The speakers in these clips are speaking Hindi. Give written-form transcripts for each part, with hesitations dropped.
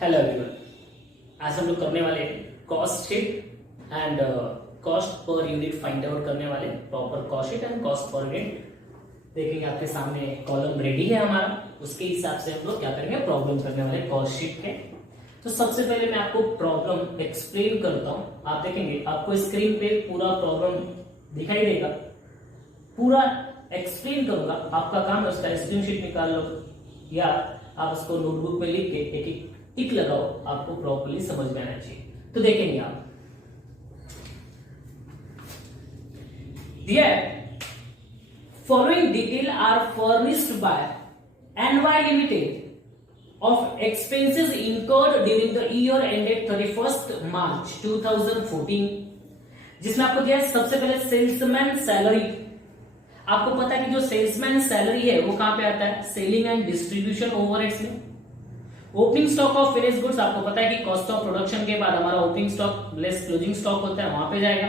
Hello everyone. आज हम लोग करने वाले cost sheet and cost per unit find out करने वाले proper cost sheet and cost per unit देखेंगे। आपके सामने कॉलम रेडी है हमारा, उसके हिसाब से हम लोग क्या करेंगे, प्रॉब्लम करने वाले कॉस्ट शीट के। तो सबसे पहले मैं आपको प्रॉब्लम एक्सप्लेन करता हूँ। आप देखेंगे आपको स्क्रीन पे पूरा प्रॉब्लम दिखाई देगा, पूरा एक्सप्लेन करूंगा। आपका काम है उसका स्क्रीनशॉट निकाल लो या आप उसको नोटबुक में लिख के एक एक टिक लगाओ, आपको प्रॉपर्ली समझ में आना चाहिए। तो देखेंगे आप, दिया following detail are furnished by NY limited of expenses incurred during the year ended 31st March 2014, जिसमें आपको दिया है सबसे पहले सेल्समैन सैलरी। आपको पता है कि जो सेल्समैन सैलरी है वो कहां पे आता है, सेलिंग एंड डिस्ट्रीब्यूशन ओवरहेड्स में। Opening stock of finished goods, आपको पता है कि कॉस्ट ऑफ प्रोडक्शन के बाद हमारा opening stock less closing stock होता है, वहां पे जाएगा।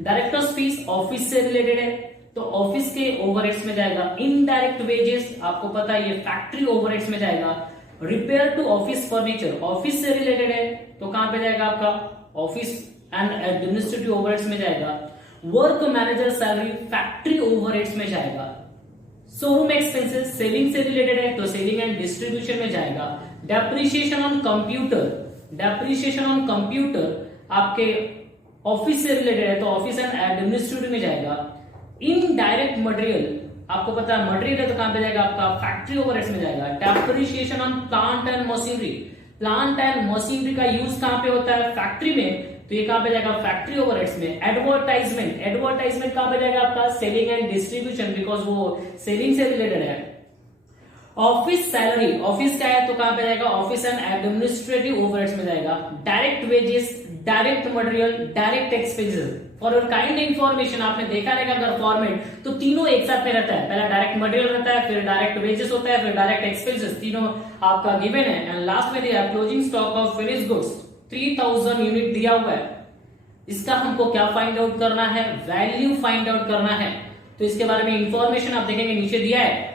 डायरेक्टर्स फीस ऑफिस से रिलेटेड है तो ऑफिस के ओवरहेड्स में जाएगा। इनडायरेक्ट वेजेस आपको पता है ये फैक्ट्री ओवरहेड्स में जाएगा। Repair to office furniture office से रिलेटेड है तो कहां पे जाएगा, आपका ऑफिस एंड एडमिनिस्ट्रेटिव ओवरहेड्स में जाएगा। Work manager salary factory overheads में जाएगा। शोरूम एक्सपेंसेस सेलिंग से रिलेटेड है तो सेलिंग एंड डिस्ट्रीब्यूशन में जाएगा। डेप्रिसिएशन ऑन कंप्यूटर आपके ऑफिस से रिलेटेड है तो ऑफिस एंड एडमिनिस्ट्रेटिव में जाएगा। इनडायरेक्ट मटेरियल आपको पता है मटेरियल है तो कहां पे जाएगा, आपका फैक्ट्री ओवरहेड्स में जाएगा। Depreciation on plant and machinery का यूज कहां पे होता है, फैक्ट्री में, तो ये कहां पे जाएगा, फैक्ट्री ओवरहेड्स में। एडवर्टाइजमेंट कहां पे जाएगा, आपका सेलिंग एंड डिस्ट्रीब्यूशन, बिकॉज वो सेलिंग से रिलेटेड है। ऑफिस सैलरी ऑफिस का है तो कहां पे जाएगा, ऑफिस एंड एडमिनिस्ट्रेटिव ओवरहेड्स में जाएगा। Direct wages, direct material, direct expenses. For your kind information आपने देखा रहेगा अगर फॉर्मेट, तो तीनों एक साथ में रहता है। पहला डायरेक्ट मटेरियल रहता है, फिर डायरेक्ट वेजेस होता है, फिर डायरेक्ट एक्सपेंसेस, तीनों आपका गिवन है। एंड लास्ट में दिया closing stock of finished goods 3000 unit दिया हुआ है। इसका हमको क्या फाइंड आउट करना है, वैल्यू फाइंड आउट करना है। तो इसके बारे में इंफॉर्मेशन आप देखेंगे नीचे दिया है।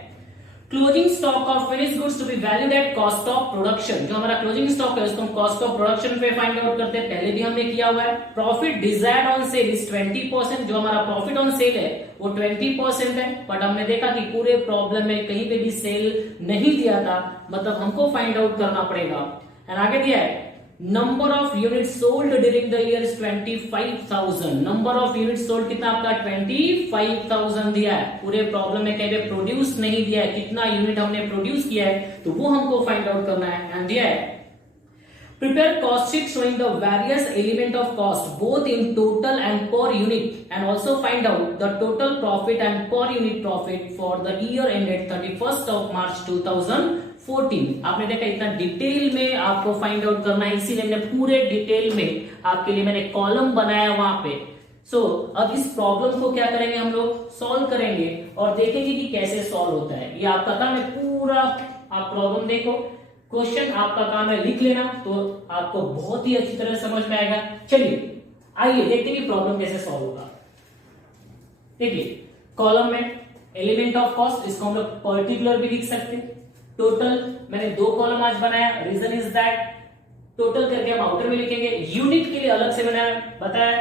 Closing stock of finished goods to be valued at cost of production. जो हमारा क्लोजिंग स्टॉक है उसको हम कॉस्ट ऑफ प्रोडक्शन पे फाइंड आउट करते हैं, पहले भी हमने किया हुआ है। Profit desired on sale is 20%। जो हमारा प्रॉफिट ऑन सेल है वो 20% है, बट हमने देखा कि पूरे प्रॉब्लम में कहीं पे भी सेल नहीं दिया था, मतलब हमको फाइंड आउट करना पड़ेगा। एंड आगे दिया है number of unit sold during the year 25,000। Number of unit sold कितना आपका 25,000 दिया है। पूरे प्रॉब्लम में कहीं पे प्रोड्यूस नहीं दिया है, कितना यूनिट हमने प्रोड्यूस किया है तो वो हमको फाइंड आउट करना है। एंड दिया है prepare cost sheet showing the various element of cost both in total and per unit and also find out the total profit and per unit profit for the year ended 31st of March 2014। आपने देखा इतना डिटेल में आपको फाइंड आउट करना है, इसीलिए मैंने पूरे डिटेल में आपके लिए मैंने कॉलम बनाया वहां पे। अब इस प्रॉब्लम को क्या करेंगे, हम लोग सॉल्व करेंगे और देखेंगे कि कैसे सॉल्व होता है। ये आपका काम है, पूरा आप प्रॉब्लम देखो, क्वेश्चन आपका काम है लिख लेना, तो आपको बहुत ही अच्छी तरह समझ में आएगा। चलिए आइए देखते हैं कि प्रॉब्लम कैसे सॉल्व होगा। देखिए कॉलम में एलिमेंट ऑफ कॉस्ट, इसको हम लोग पर्टिकुलर भी लिख सकते हैं। टोटल मैंने 2 कॉलम आज बनाया, रीजन इज दैट टोटल करके हम आउटर में लिखेंगे। यूनिट के लिए अलग से मैंने बताया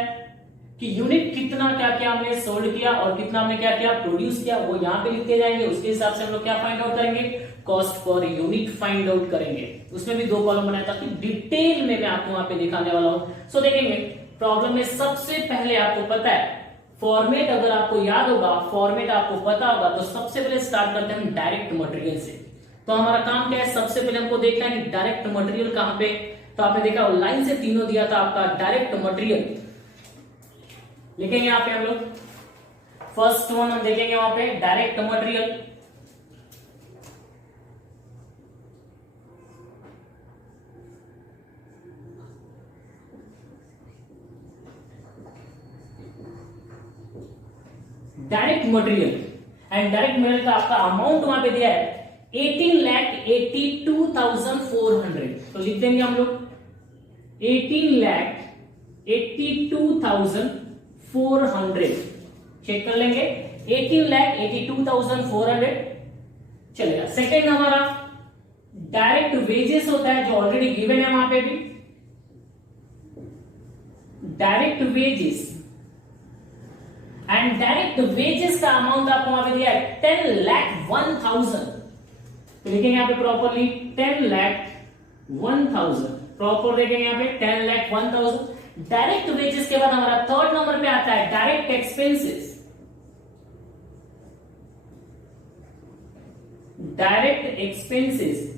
कि यूनिट कितना क्या क्या हमने सोल्ड किया और कितना हमने क्या क्या प्रोड्यूस किया, वो यहाँ पे लिखते जाएंगे। उसके हिसाब से हम लोग क्या फाइंड आउट करेंगे, cost per unit find out करेंगे। उसमें भी 2 कॉलम बनाया ताकि डिटेल में मैं आपको वहां पे दिखाने वाला हूं। सो देखेंगे प्रॉब्लम में सबसे पहले आपको पता है फॉर्मेट, अगर आपको याद होगा, फॉर्मेट आपको पता होगा, तो सबसे पहले स्टार्ट करते हैं हम डायरेक्ट मटेरियल से। तो हमारा काम क्या है, सबसे पहले हमको देखना है कि डायरेक्ट मटेरियल कहां पे। तो आपने देखा लाइन से तीनों दिया था आपका डायरेक्ट मटेरियल, लिखेंगे यहाँ पे हम लोग। फर्स्ट वन हम देखेंगे वहां पे direct material. Direct material and direct material का आपका अमाउंट वहां पे दिया है 18,82,400। तो लिख देंगे हम लोग 18,82,400। चेक कर लेंगे 18,82,400 चलेगा। सेकेंड हमारा डायरेक्ट वेजेस होता है जो ऑलरेडी गिवन है वहां पे भी, direct wages, and direct wages का अमाउंट आपको वहां पे दिया है 10,01,000, तो लिखेंगे यहां पे प्रॉपरली 10,01,000, प्रॉपर देखेंगे यहां पे 10,01,000। डायरेक्ट वेजेस के बाद हमारा थर्ड नंबर पे आता है direct expenses. Direct expenses,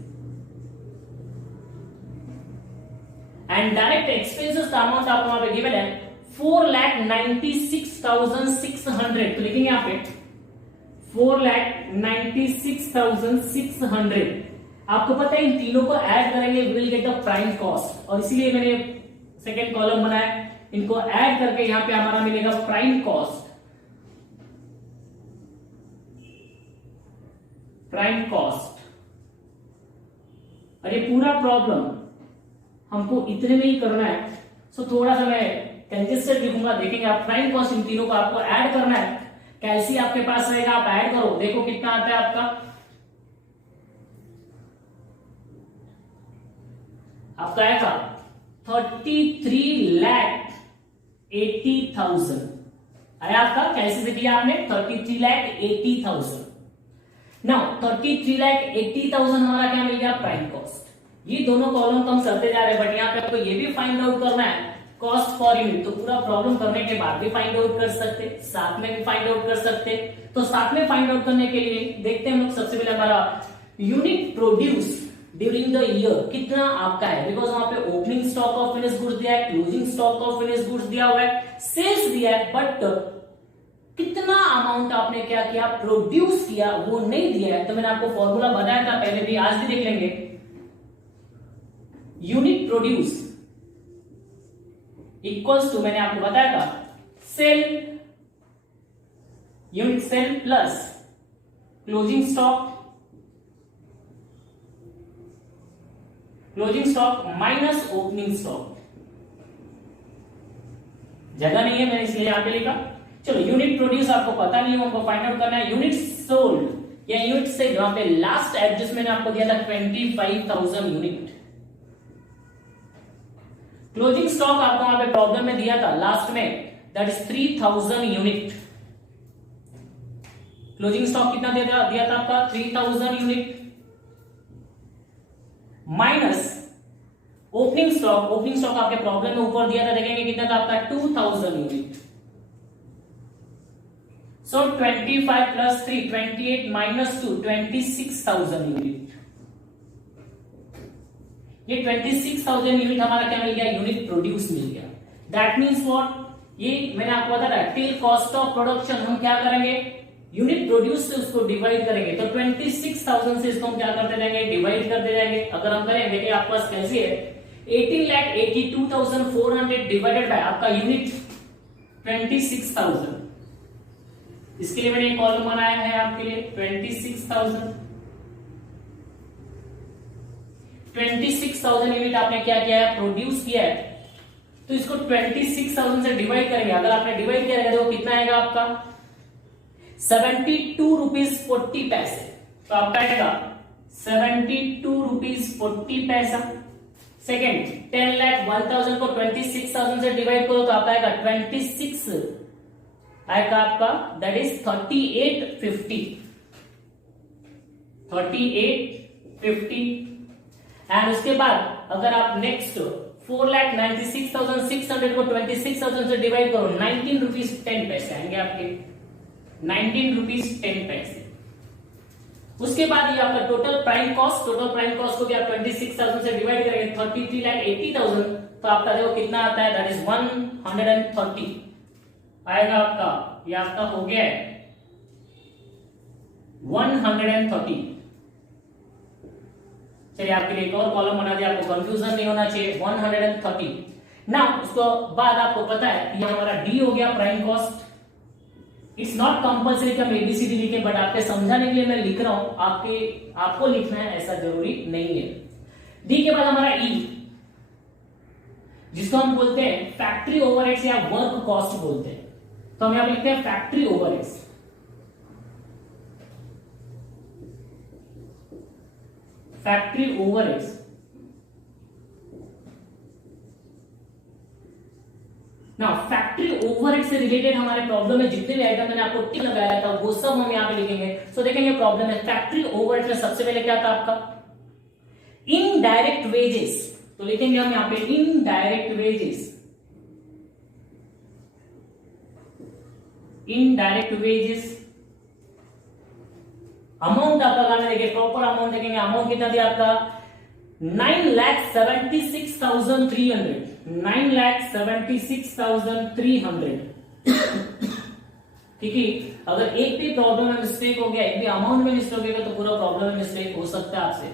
and direct expenses का अमाउंट आपको वहां पे गिवन है 4,96,600, तो लिखेंगे यहां पे 4,96,600। आपको पता है इन तीनों को ऐड करेंगे will get the prime cost, और इसीलिए मैंने सेकेंड कॉलम बनाया, इनको ऐड करके यहां पे हमारा मिलेगा प्राइम कॉस्ट। प्राइम कॉस्ट, और ये पूरा प्रॉब्लम हमको इतने में ही करना है, सो थोड़ा सा मैं कंजेस्टेड लिखूंगा, देखेंगे आप। प्राइम कॉस्ट इन तीनों को आपको ऐड करना है, कैलसी आपके पास रहेगा, आप ऐड करो, देखो कितना आता है आपका। आपका आएगा 33,80,000 आया आपका, कैसे से किया आपने 33,80,000। नाउ 33,80,000 हमारा क्या मिल गया, प्राइम कॉस्ट। ये दोनों कॉलम तो हम करते जा रहे हैं, बट यहाँ पे आपको ये भी फाइंड आउट करना है कॉस्ट फॉर यूनिट, तो पूरा प्रॉब्लम करने के बाद भी फाइंड आउट कर सकते, साथ में भी फाइंड आउट कर सकते। तो साथ में फाइंड आउट करने के लिए देखते हैं हम लोग, सबसे पहले हमारा unit produce during the year कितना आपका है, बिकॉज वहां पे opening stock of finish goods दिया है, closing stock of finish goods दिया हुआ है, सेल्स दिया है, बट कितना अमाउंट आपने क्या किया, प्रोड्यूस किया, वो नहीं दिया है। तो मैंने आपको फॉर्मूला बताया था पहले भी, आज भी देख लेंगे। यूनिट प्रोड्यूस इक्वल्स टू, मैंने आपको बताया था, sale, unit sale plus closing stock, closing stock minus opening stock. जगह नहीं है मैंने इसलिए यहां पे लिखा। चलो यूनिट प्रोड्यूस आपको पता नहीं है, हमको फाइंड आउट करना है। यूनिट सोल्ड या यूनिट से यहां पे लास्ट एडजस्ट मैंने आपको दिया था 25,000 यूनिट। क्लोजिंग स्टॉक आपको वहां पे प्रॉब्लम में दिया था लास्ट में, that is 3,000 unit. Closing stock कितना दिया था आपका 3,000 unit, minus opening stock, opening stock आपके प्रॉब्लम में ऊपर दिया था, देखेंगे कितना था आपका 2,000 यूनिट। सो 25 प्लस 3 28 माइनस 2 26,000 यूनिट। ये 26,000 यूनिट हमारा क्या मिल गया, यूनिट प्रोड्यूस मिल गया। दैट मीन्स व्हाट, ये मैंने आपको बताया टिल कॉस्ट ऑफ प्रोडक्शन हम क्या करेंगे, यूनिट प्रोड्यूस से उसको डिवाइड करेंगे, तो 26,000 से इसको हम क्या करते जाएंगे, डिवाइड करते जाएंगे। अगर हम करें, देखिए आपके पास कैसे है, 18,82,400 डिवाइडेड बाय आपका यूनिट 26,000। इसके लिए मैंने एक कॉलम बनाया है आपके लिए 26,000। 26,000 यूनिट आपने क्या किया है, प्रोड्यूस किया है, तो इसको 26,000 से डिवाइड करेंगे। अगर आपने डिवाइड किया है तो कितना आएगा आपका 72 रुपीज 40 पैसे। तो आपका आएगा 72 रुपीज 40 पैसा। सेकेंड 10,01,000 को 26,000 से डिवाइड करो तो आपका आएगा 26 आएगा आपका, दैट इज 3850। 3850। एंड उसके बाद अगर आप नेक्स्ट 4,96,600 को 26,000 से डिवाइड करो, 19 रुपीज 10 पैसे आएंगे आपके, 19 रुपीज 10 पैसे। उसके बाद ये आपका total prime cost, total prime cost को भी आप 26,000 से डिवाइड करेंगे 33,80,000, तो आपका देखो कितना आता है, दैट इज 130 आएगा आपका। ये आपका हो गया है 130। चलिए आपके लिए एक और कॉलम बना दिया, आपको कंफ्यूजन नहीं होना चाहिए। 130 ना, उसको बाद आपको पता है ये हमारा डी हो गया prime cost. It's not compulsory कि हम एबीसीडी लिखें, बट आपके समझाने के लिए मैं लिख रहा हूं, आपको लिखना है ऐसा जरूरी नहीं है। डी के बाद हमारा ई, जिसको हम बोलते हैं फैक्ट्री ओवरहेड्स या वर्क कॉस्ट बोलते हैं। तो हम यहां लिखते हैं फैक्ट्री ओवरहेड्स। Factory overheads. ना फैक्ट्री ओवरहेड से रिलेटेड हमारे प्रॉब्लम में जितने भी आइटम मैंने आपको टिक लगाया था वो सब हम यहाँ पे लिखेंगे। सो देखेंगे प्रॉब्लम है फैक्ट्री ओवरहेड में सबसे पहले क्या था आपका इनडायरेक्ट वेजेस, तो लिखेंगे हम यहाँ पे indirect wages. Indirect wages amount आपका लगाना, देखिए प्रॉपर अमाउंट देखेंगे, अमाउंट कितना दिया आपका 9,76,300, 9,76,300। ठीक है, अगर एक भी प्रॉब्लम में मिस्टेक हो गया, एक भी अमाउंट में मिस्टेक हो गया तो पूरा प्रॉब्लम में मिस्टेक हो सकता है आपसे।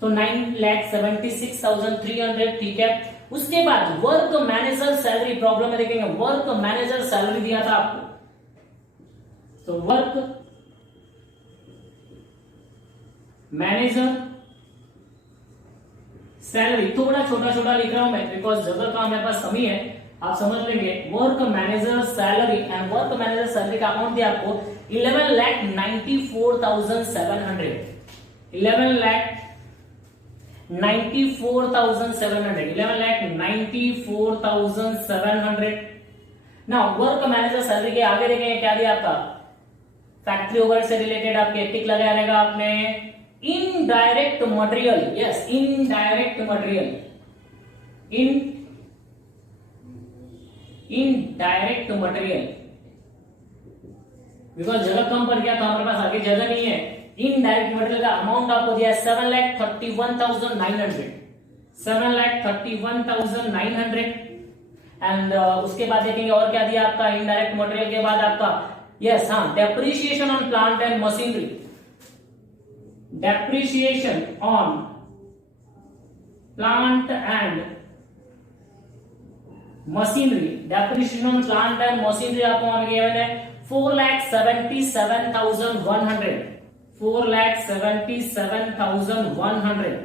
तो 9,76,300, ठीक है। उसके बाद वर्क मैनेजर सैलरी, प्रॉब्लम में देखेंगे वर्क मैनेजर सैलरी दिया था आपको, तो वर्क मैनेजर सैलरी, थोड़ा छोटा छोटा लिख रहा हूं मैं बिकॉज जगह का हमारे पास कमी है, आप समझ लेंगे। Work manager salary and work manager salary का अमाउंट दिया आपको 11,94,700, 11,94,700, 11,94,700। ना वर्क मैनेजर सैलरी के आगे देखेंगे क्या दिया आपका फैक्ट्री ओवरहेड से रिलेटेड, आपके टिक लगाया रहेगा आपने indirect material, yes indirect material, indirect material, because जगह कम पड़ गया तो हमारे पास आगे जगह नहीं है। इनडायरेक्ट मटेरियल का अमाउंट आपको दिया है 7,31,900, 7,31,900। एंड उसके बाद देखेंगे और क्या दिया आपका इनडायरेक्ट मटेरियल के बाद आपका, यस हाँ, depreciation on plant and machinery, depreciation on plant and machinery, depreciation on plant and machinery आपको हमें गिवन है 4,77,100, 4,77,100,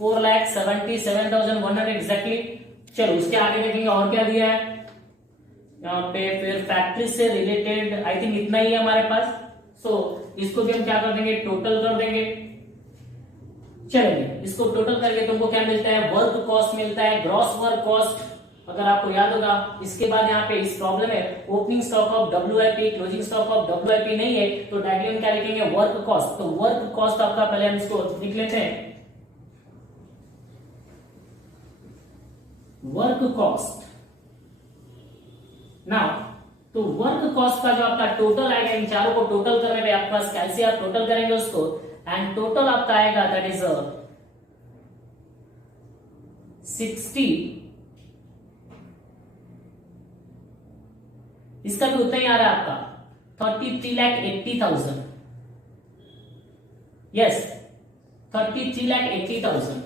4,77,100 एग्जैक्टली। चलो उसके आगे देखेंगे और क्या दिया है यहाँ पे, फिर फैक्ट्री से रिलेटेड आई थिंक इतना ही है हमारे पास। सो इसको भी हम क्या कर देंगे टोटल कर देंगे। चलिए इसको टोटल करके तुमको क्या मिलता है वर्क कॉस्ट मिलता है, ग्रॉस वर्क कॉस्ट, अगर आपको याद होगा। इसके बाद यहाँ पे इस प्रॉब्लम में opening stock of WIP, closing stock of WIP नहीं है तो डायरेक्टली हम क्या लिखेंगे वर्क कॉस्ट। तो वर्क कॉस्ट आपका पहले हम इसको लिख लेते हैं, वर्क कॉस्ट। नाउ तो वर्क कॉस्ट का जो आपका टोटल आएगा, इन चारों को टोटल करने पे आपके पास कैसे आप टोटल करेंगे उसको, एंड टोटल आपका आएगा दैट इज 60, इसका भी उतना ही आ रहा है आपका 33,80,000, यस 33,80,000,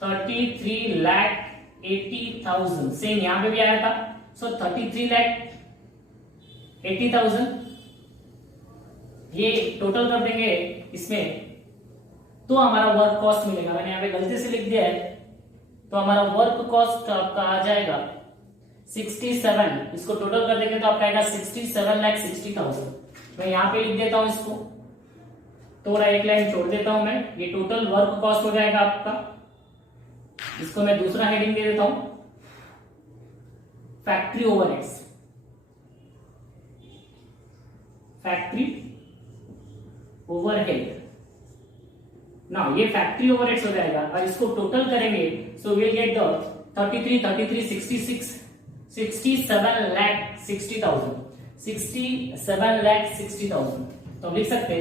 33,80,000 सेम यहां पे भी आया था। सो 33,80,000 ये टोटल कर देंगे इसमें तो हमारा वर्क कॉस्ट मिलेगा। मैंने यहाँ पे गलती से लिख दिया है तो हमारा वर्क कॉस्ट आपका आ जाएगा 67, इसको टोटल कर देंगे तो आपका आएगा 67,60,000। मैं यहाँ पे लिख देता हूं इसको, थोड़ा एक लाइन छोड़ देता हूं मैं, ये टोटल वर्क कॉस्ट हो जाएगा आपका। इसको मैं दूसरा हेडिंग दे देता हूं फैक्ट्री ओवरहेड्स, फैक्ट्री ओवरहेड। ना ये फैक्ट्री ओवरहेड्स हो जाएगा और इसको टोटल करेंगे सो विल गेट द 33, 66, 67,60,000, 67,60,000। तो लिख सकते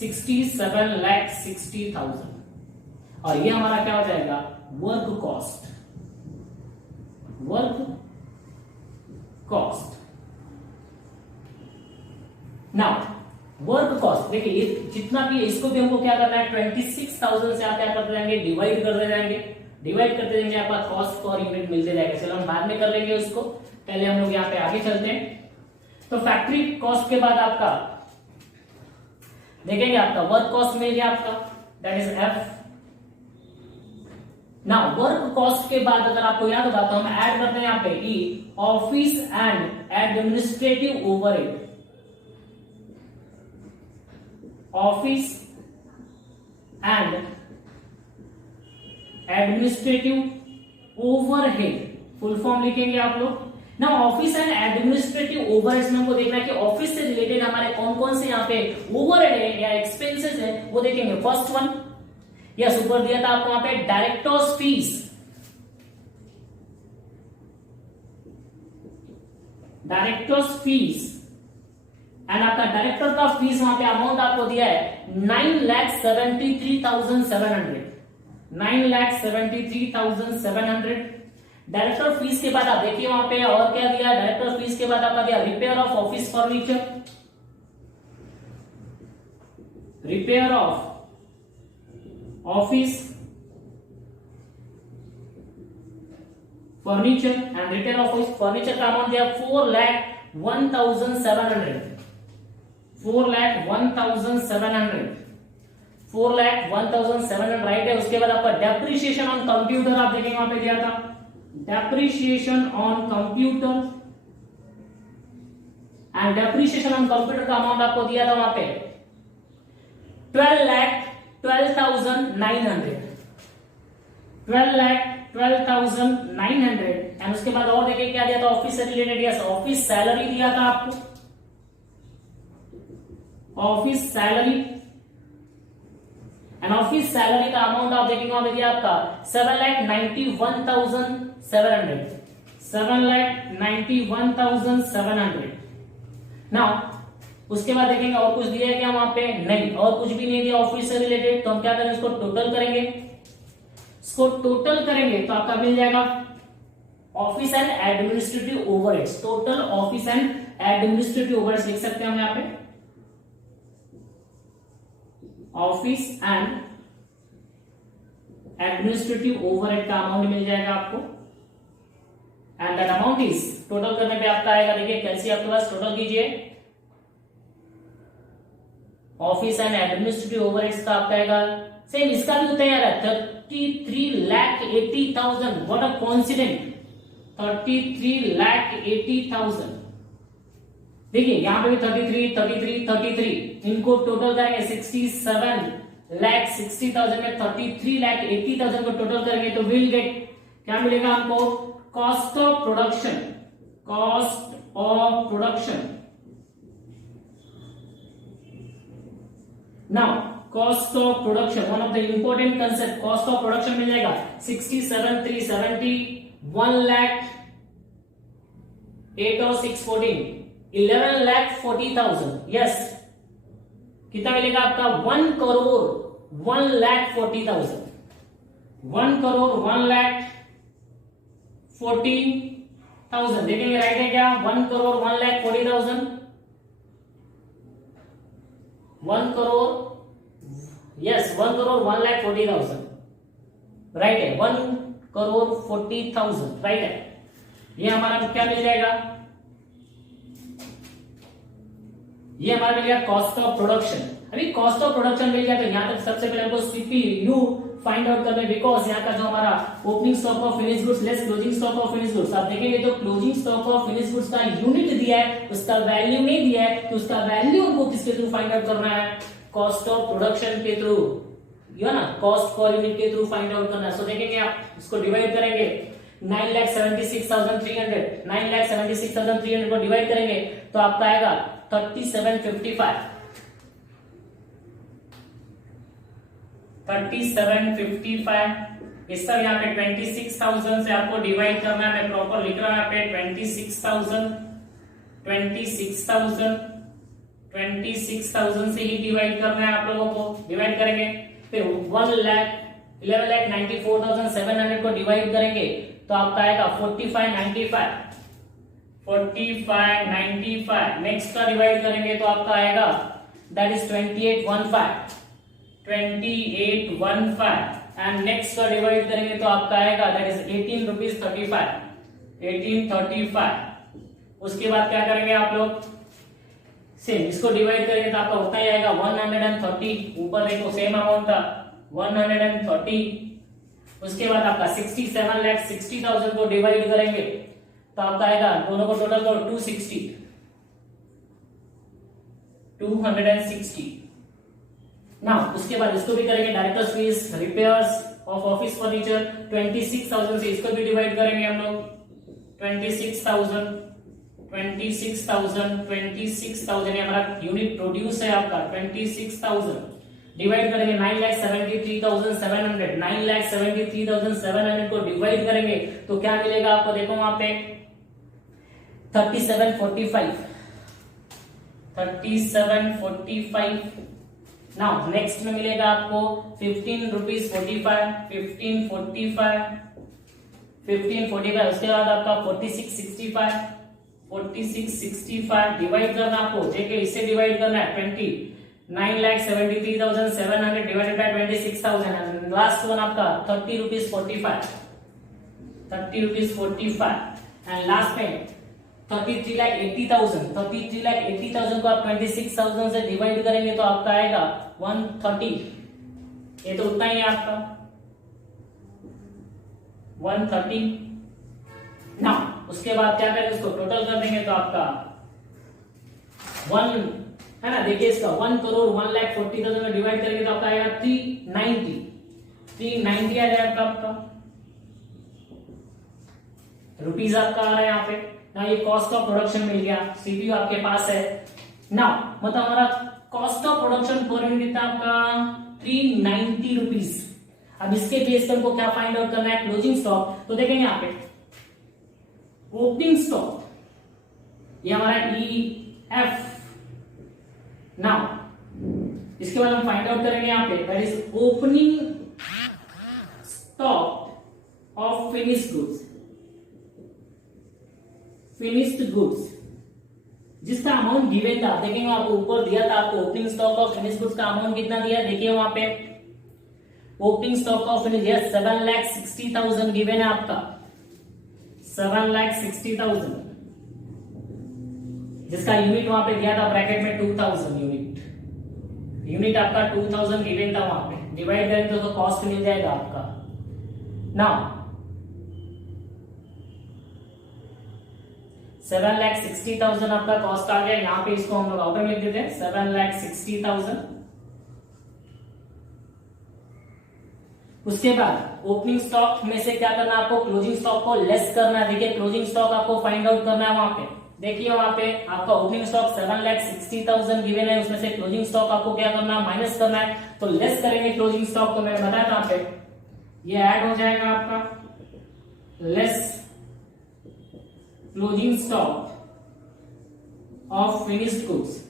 67,60,000 और ये हमारा क्या हो जाएगा work cost, work cost. Now work cost देखिए ये जितना भी इसको भी हमको क्या करना है 26,000 से आप क्या करते जाएंगे डिवाइड करते जाएंगे, डिवाइड करते जाएंगे आपका कॉस्ट पर यूनिट मिलते जाएगा। चलो हम बाद में कर लेंगे उसको, पहले हम लोग यहाँ पे आगे चलते हैं। तो फैक्ट्री कॉस्ट के बाद आपका देखेंगे आपका वर्क कॉस्ट मिल गया आपका दैट इज एफ। ना वर्क कॉस्ट के बाद अगर आपको याद होगा तो हम ऐड करते हैं यहाँ पे e office and administrative overhead, office and administrative overhead, full form लिखेंगे आप लोग ना। ऑफिस एंड एडमिनिस्ट्रेटिव ओवरहेड्स में हमको देखना है कि ऑफिस से रिलेटेड हमारे कौन कौन से यहाँ पे ओवरहेड है या एक्सपेंसेस है वो देखेंगे। फर्स्ट वन, यस ऊपर दिया था आपको वहां पे directors fees, directors fees and आपका डायरेक्टर का फीस वहां पे अमाउंट आपको दिया है 9,73,700, 9,73,700। डायरेक्टर फीस के बाद आप देखिए वहां पे और क्या दिया। डायरेक्टर फीस के बाद आपका दिया repair of office furniture, repair of office furniture and repair of office furniture का अमाउंट दिया 4,01,700, 4,01,700, 4,01,700 राइट है। उसके बाद आपका डेप्रिसिएशन ऑन कंप्यूटर आप देखेंगे वहां पे दिया था, depreciation on computer and depreciation on computer का अमाउंट आपको दिया था वहां पे 12,12,900, 12,12,900 एंड उसके बाद और देखिए क्या दिया था ऑफिस से रिलेटेड। यस ऑफिस सैलरी दिया था आपको, office salary and office salary का अमाउंट आप देखेंगे वहां पे दिया आपका 7,91,700, 7,91,700। नाउ उसके बाद देखेंगे और कुछ दिया है क्या वहां पे, नहीं और कुछ भी नहीं दिया ऑफिस से रिलेटेड। तो हम क्या करेंगे, इसको टोटल करेंगे, इसको टोटल करेंगे तो आपका मिल जाएगा office and administrative overheads, total office and administrative overheads लिख सकते हैं हम यहाँ पे, ऑफिस एंड एडमिनिस्ट्रेटिव ओवरहेड का अमाउंट मिल जाएगा आपको and that amount is, total करने पे आपका आएगा, देखिए कैसे आपके पास टोटल कीजिए, ऑफिस एंड एडमिनिस्ट्रेटिव ओवरहेड्स का आपका आएगा सेम इसका भी होता है यार 33,80,000, व्हाट अ कोइंसिडेंट, 33,80,000। देखिए यहां पे भी 33, 33, 33 इनको टोटल करेंगे 67,60,000 में 33,80,000 को टोटल करेंगे तो विल गेट क्या मिलेगा हमको, cost of production, cost of production. Now cost of production, one of the important concept, cost of production मिल जाएगा 67,370, 1,08,000 और 614, 11,40,000। यस कितना मिलेगा आपका 1,01,40,000, 1,01,40,000। देखेंगे राइट है क्या, 1,01,40,000, 1 करोड़, यस 1,01,40,000 राइट है, 1,40,000 राइट है। ये हमारा क्या मिल जाएगा, ये हमारा मिल गया कॉस्ट ऑफ प्रोडक्शन। अभी कॉस्ट ऑफ प्रोडक्शन मिल गया तो यहां तक सबसे पहले हमको सीपीयू फाइंड आउट करना है, बिकॉज यहाँ का जो हमारा opening stock of finish goods less closing stock of finish goods, आप देखेंगे तो closing stock of finish goods का यूनिट दिया है, उसका वैल्यू नहीं दिया है, तो उसका वैल्यू हमको किसके थ्रू फाइंड आउट करना है, कॉस्ट ऑफ प्रोडक्शन के थ्रू, ये ना कॉस्ट पर यूनिट के थ्रू फाइंड आउट करना है। सो देखेंगे आप इसको डिवाइड करेंगे 9,76,300, 9,76,300 को डिवाइड करेंगे तो आपका आएगा 3755, 3755। इस सब यहाँ पे 26,000 से आपको डिवाइड करना है, मैं प्रॉपर लिख रहा हूं यहाँ पे 26,000, 26,000 से ही डिवाइड करना है आप लोगों को। डिवाइड करेंगे फिर 11,94,700 को डिवाइड करेंगे तो आपका आएगा 4595, 4595। नेक्स्ट का डिवाइड करेंगे तो आपका आएगा दैट इज 2815, 2815 एंड नेक्स्ट का डिवाइड करेंगे तो आपका आएगा दैट इज 18 रुपीज 35, 1835। उसके बाद क्या करेंगे आप लोग, सेम इसको डिवाइड करेंगे तो आपका उतना ही आएगा 130, ऊपर देखो सेम अमाउंट था 130। उसके बाद आपका 67,60,000 को डिवाइड करेंगे तो आपका आएगा, दोनों को टोटल करो 260, ना उसके बाद इसको भी करेंगे directors fees, repairs of office furniture 26,000 से इसको भी डिवाइड करेंगे हम लोग 26,000 ये हमारा यूनिट प्रोड्यूस है आपका 26,000 डिवाइड करेंगे 9,73,700 9,73,700 को डिवाइड करेंगे तो क्या मिलेगा आपको, देखो वहां पे 3745 नाउ नेक्स्ट में मिलेगा आपको 15 रुपीज 1545 उसके बाद आपका 4665 डिवाइड करना आपको, देखिए इससे डिवाइड करना है 9,73,700 divided by 26,000 and last one आपका 30 रुपीज 45 एंड लास्ट में 33,80,000 को आप 26,000 से डिवाइड करेंगे तो आपका आएगा 130, ये तो उतना ही है आपका 130 ना। उसके बाद क्या करेंगे, इसको टोटल कर देंगे तो आपका 1 है ना, देखिए इसका 1,40,40,000 में डिवाइड करेंगे तो आपका आएगा 390 आ जाएगा आपका रुपीज आपका आ रहा है यहाँ पे ना। ये कॉस्ट ऑफ प्रोडक्शन मिल गया, सीपीयू आपके पास है ना, मतलब हमारा cost of production per unit कितना आपका 390 रुपीज। अब इसके बेस पर हमको क्या फाइंड आउट करना है, क्लोजिंग स्टॉक। तो देखेंगे यहाँ पे ओपनिंग स्टॉक ये हमारा EF नाउ, इसके बाद हम फाइंड आउट करेंगे यहाँ पे that is opening stock of finished goods जिसका अमाउंट गिवन था, देखेंगे आपको ऊपर दिया था आपको opening stock of finished goods का अमाउंट कितना दिया, देखिए वहां पे opening stock of finish 7,60,000 given है आपका 7,60,000 जिसका यूनिट वहां पे दिया था ब्रैकेट में 2,000 यूनिट आपका 2,000 गिवन था वहां पे, डिवाइड करेंगे तो कॉस्ट मिल जाएगा आपका नाउ 7,60,000 आपका कॉस्ट आ गया। यहाँ पे इसको हम लोग आउटर लिख देते हैं 7,60,000। उसके बाद ओपनिंग स्टॉक में से क्या करना है आपको, क्लोजिंग स्टॉक को लेस करना है। देखिए क्लोजिंग स्टॉक आपको फाइंड आउट करना है वहां पे, देखिए वहां पे आपका ओपनिंग स्टॉक 7,60,000 गिवन है, उसमें से क्लोजिंग स्टॉक आपको क्या करना है, माइनस करना है। तो लेस करेंगे क्लोजिंग स्टॉक, तो मैंने बताया था यहाँ पे ये ऐड हो जाएगा आपका less closing stock of finished goods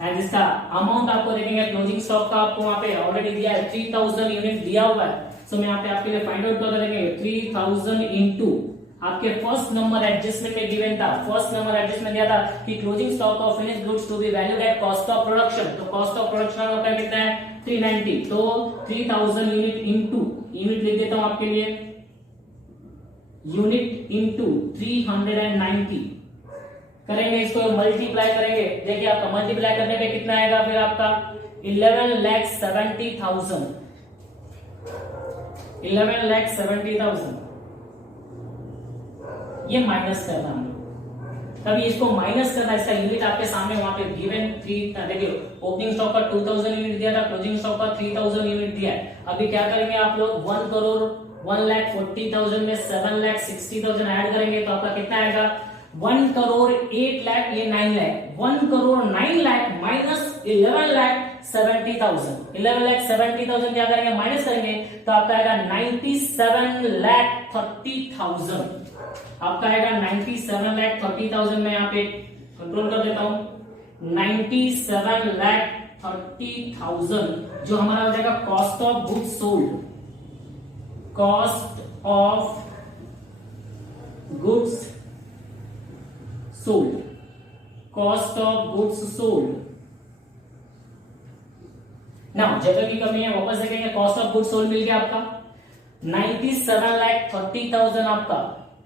and इसका अमाउंट आपको देखेंगे क्लोजिंग स्टॉक का आपको वहां पे ऑलरेडी दिया है 3,000 यूनिट दिया हुआ है। सो मैं यहाँ पे आपके लिए फाइंड आउट कर देंगे 3,000 इंटू आपके फर्स्ट नंबर एडजस्टमेंट में गिवन था, फर्स्ट नंबर एडजस्टमेंट दिया था कि closing stock of finished goods to be valued at cost of production. तो कॉस्ट ऑफ प्रोडक्शन आपका कितना है 390, तो 3,000 यूनिट इंटू यूनिट लिख देता हूं आपके लिए यूनिट इंटू 390 करेंगे, इसको मल्टीप्लाई करेंगे। देखिए आपका मल्टीप्लाई करने पे कितना आएगा फिर आपका 11,70,000 ये माइनस करना हम लोग, तभी इसको माइनस करना। इसका यूनिट आपके सामने वहां पे गिवन 3, देखिए ओपनिंग स्टॉक का 2,000 यूनिट दिया था, क्लोजिंग स्टॉक का 3,000 यूनिट दिया है। अभी क्या करेंगे आप लोग 1,40,000 में 7,60,000 ऐड करेंगे तो आपका कितना आएगा 1,08,00,000 ये 9 लाख 1,09,00,000 माइनस 11,70,000 11,70,000 क्या करेंगे माइनस करेंगे तो आपका आएगा 97,30,000 आपका आएगा 97,30,000 में यहाँ पे कंट्रोल कर देता हूं 97,30,000 जो हमारा हो जाएगा cost of goods sold, cost of goods sold, cost of goods sold. Now जगह की कमी है वापस देखेंगे, कॉस्ट ऑफ गुड्स सोल्ड मिल गया आपका 97,30,000 आपका।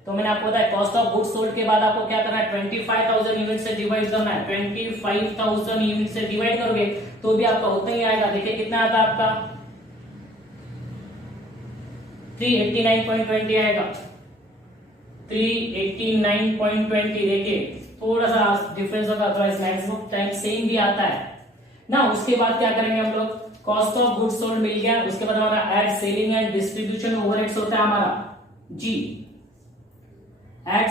तो मैंने आपको बताया कॉस्ट ऑफ गुड्स सोल्ड के बाद आपको क्या करना है 25,000 यूनिट से डिवाइड करना है, 25,000 यूनिट से डिवाइड करोगे तो भी आपका उतना ही आएगा। देखिए कितना आता है आपका 389.20 आएगा 389.20। देखिए थोड़ा सा डिफरेंस होगा, अदरवाइज मैक्सिमम टाइम सेम भी आता है ना। उसके बाद क्या करेंगे हम लोग, कॉस्ट ऑफ गुड्स सोल्ड मिल गया, उसके बाद हमारा add selling and distribution overheads होता है हमारा जी, add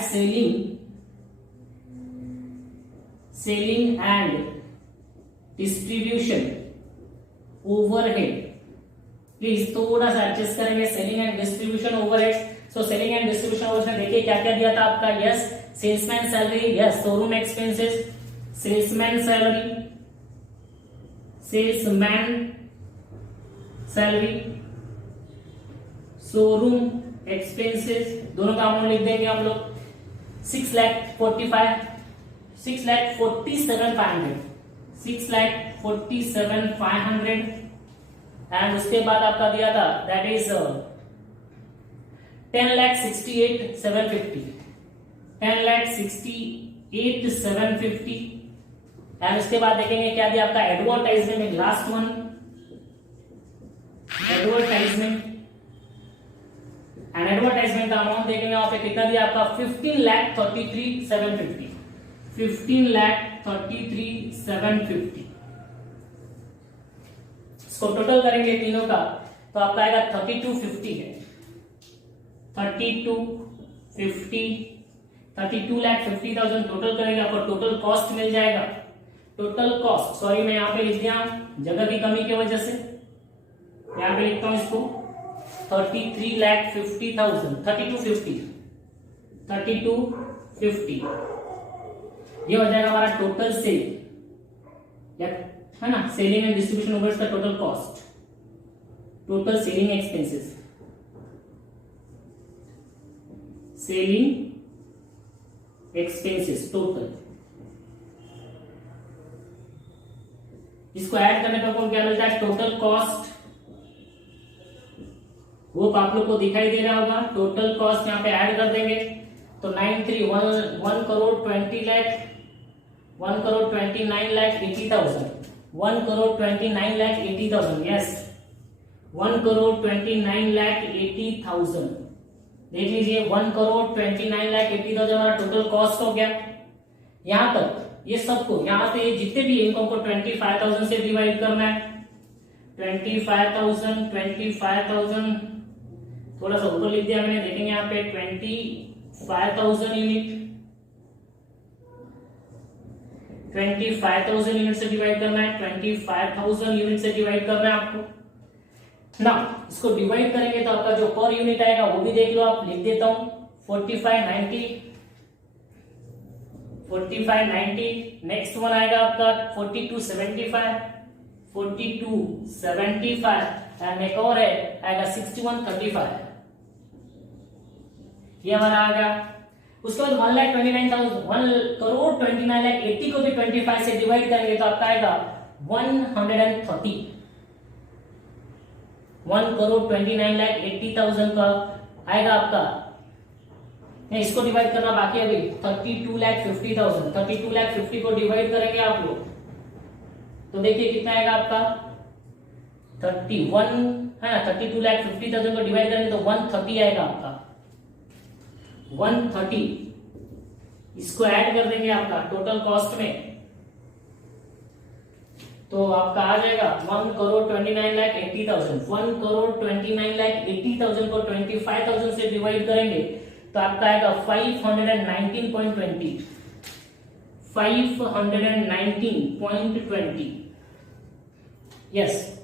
selling and distribution overhead. Please थोड़ा सा एडजस्ट करेंगे, selling and distribution overheads. So selling and distribution overheads में देखिए क्या क्या दिया था आपका, yes salesman salary, yes showroom expenses, salesman salary, salesman salary, showroom expenses, दोनों का अमाउंट लिख देंगे हम लोग 6,47,500 एंड उसके बाद आपका दिया था दैट इज 10,68,750 एंड उसके बाद देखेंगे क्या दिया आपका एडवर्टाइजमेंट में, last one advertisement and advertisement का अमाउंट देखेंगे वहां पे कितना दिया आपका 15,33,750 15,33,750। इसको टोटल करेंगे तीनों का तो आपका आएगा 3250 है, 32,50,000 टोटल करेंगे, आपको टोटल कॉस्ट मिल जाएगा। टोटल कॉस्ट, सॉरी मैं यहां पे लिख दिया जगह की कमी की वजह से, यहां पे लिखता हूं इसको 33,50,000 3250 ये हो जाएगा हमारा टोटल सेल, है ना, सेलिंग एंड डिस्ट्रीब्यूशन ओवरहेड्स का total cost, total selling expenses, selling expenses total. इसको ऐड करने पर क्या मिलता है, टोटल कॉस्ट, वो आप लोग को दिखाई दे रहा होगा, टोटल कॉस्ट यहां पे ऐड कर देंगे तो 1,29,80,000 1,29,80,000 यस 1,29,80,000 देख लीजिए 1,29,80,000 हमारा टोटल कॉस्ट हो गया। यहां तक ये सबको यहां से जितने भी इनकम को 25,000 से डिवाइड करना है, 25,000 थोड़ा सा ऊपर लिख दिया मैंने, देखेंगे यहाँ पे 25,000 यूनिट 25,000 यूनिट से डिवाइड करना है, 25,000 यूनिट से डिवाइड करना है आपको ना। इसको डिवाइड करेंगे तो आपका जो पर यूनिट आएगा वो भी देख लो आप, लिख देता हूं 4590 नेक्स्ट वन आएगा आपका 4275 एंड एक और है आएगा 6135 ये हमारा आ गया। उसके बाद 1,29,80 को भी 25 से डिवाइड करेंगे तो आपका आएगा 1,29,80,000 का आएगा आपका। नहीं, इसको डिवाइड करना बाकी अभी 32,50,000 को डिवाइड करेंगे आप लोग तो देखिए कितना आएगा आपका 31 है ना, 32,50,000 को डिवाइड करेंगे तो 130 आएगा आपका 130। इसको ऐड कर देंगे आपका टोटल कॉस्ट में तो आपका आ जाएगा 1,29,80,000 1,29,80,000 को 25,000 से डिवाइड करेंगे तो आपका आएगा 519.20 यस।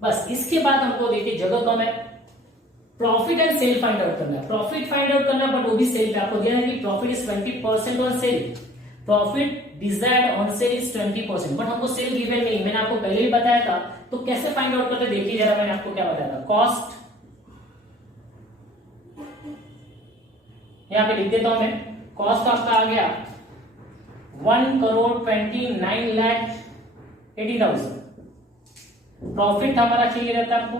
बस इसके बाद हमको देखिए जगह कम है, profit and sale find out करना है। प्रॉफिट फाइंड आउट करना है बट वो भी सेल पे आपको दिया है कि profit is 20% on sale, profit desired on sale is 20% but हमको सेल गिवन नहीं, मैंने आपको पहले ही बताया था। तो कैसे फाइंड आउट करते देखिए जरा, मैंने आपको क्या बताया था, कॉस्ट यहां पे लिख देता हूं मैं, कॉस्ट आपका आ गया 1,29,80,000। प्रॉफिट हमारा चाहिए रहता है आपको,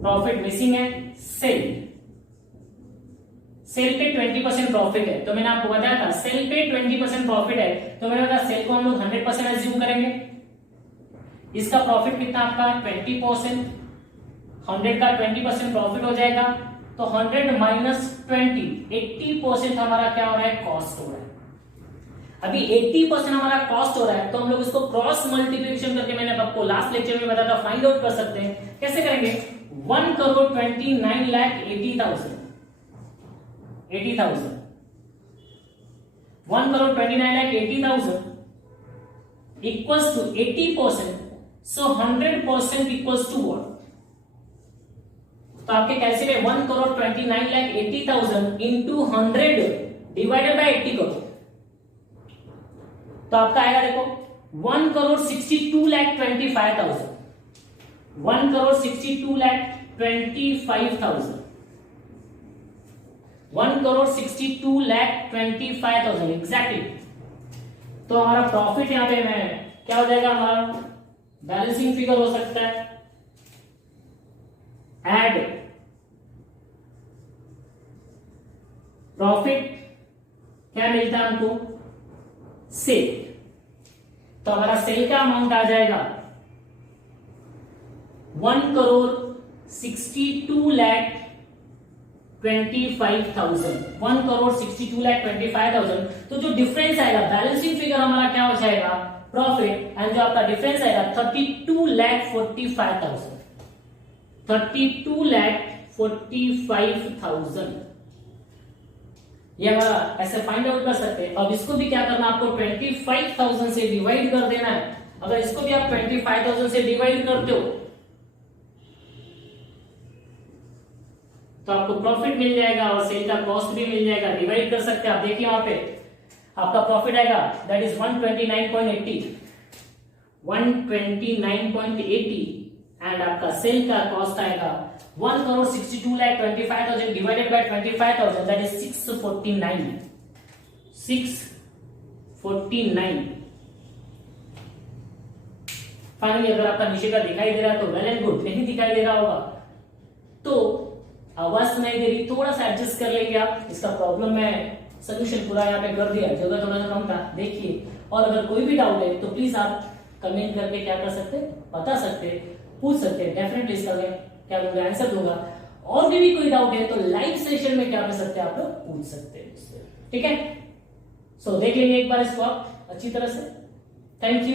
प्रॉफिट मिसिंग है सेल, सेल पे 20% प्रॉफिट है तो मैंने आपको बताया था सेल पे 20% प्रॉफिट है तो मैंने बताया सेल को हम लोग 100% एज्यूम करेंगे। इसका प्रॉफिट कितना आपका 20%, 100 का 20% प्रॉफिट हो जाएगा तो 100 माइनस 20 80% हमारा क्या हो रहा है कॉस्ट हो रहा है। अभी 80% हमारा कॉस्ट हो रहा है, तो हम लोग इसको क्रॉस मल्टीप्लिकेशन करके, मैंने आपको लास्ट लेक्चर में बताया था, फाइंड आउट कर सकते हैं। कैसे करेंगे? 1,29,80,000 1,29,80,000 equals to 80%, so 100% equals to what? तो आपके कैलकुलेट 1,29,80,000 into 100 डिवाइडेड बाय 80 करो, तो आपका आएगा देखो 1,62,25,000 1,62,25,000 1,62,25,000 एग्जैक्टली। तो हमारा प्रॉफिट यहां पे मैं क्या हो जाएगा? हमारा बैलेंसिंग फिगर हो सकता है एड प्रॉफिट, क्या मिलता है हमको? सेल। तो हमारा सेल का अमाउंट आ जाएगा 1,62,25,000 1,62,25,000। तो जो डिफरेंस आएगा, बैलेंसिंग फिगर हमारा क्या हो जाएगा? प्रॉफिट, एंड जो आपका डिफरेंस आएगा 32,45,000 32,45,000। ये हमारा ऐसे फाइंड आउट कर सकते हैं। अब इसको भी क्या करना, आपको 25,000 से डिवाइड कर देना है। अगर इसको भी आप 25,000 से डिवाइड करते हो तो आपको प्रॉफिट मिल जाएगा और सेल का कॉस्ट भी मिल जाएगा। डिवाइड कर सकते हैं आप, देखिए वहां पे आपका प्रॉफिट आएगा दैट इज 129.80 एंड आपका सेल का कॉस्ट आएगा 1,62,25,000 divided by 25,000 that is 649। Finally अगर आपका नीचे का दिखाई दे रहा है तो वेल एंड गुड, नहीं दिखाई दे रहा होगा तो आवाज सुनाई दे रही, थोड़ा सा एडजस्ट कर लेंगे आप। इसका प्रॉब्लम मैं सोल्यूशन पूरा यहाँ पे कर दिया, जगह थोड़ा सा कम था, देखिए। और अगर कोई भी डाउट है तो प्लीज आप कमेंट करके क्या कर सकते, बता सकते, पूछ सकते हैं। डेफिनेटली इसका मैं क्या दूंगा, आंसर दूंगा। और भी कोई डाउट है तो लाइव सेशन में क्या कर सकते हैं, आप लोग पूछ सकते हैं, ठीक है। सो देख लेंगे एक बार इसको आप अच्छी तरह से। Thank you.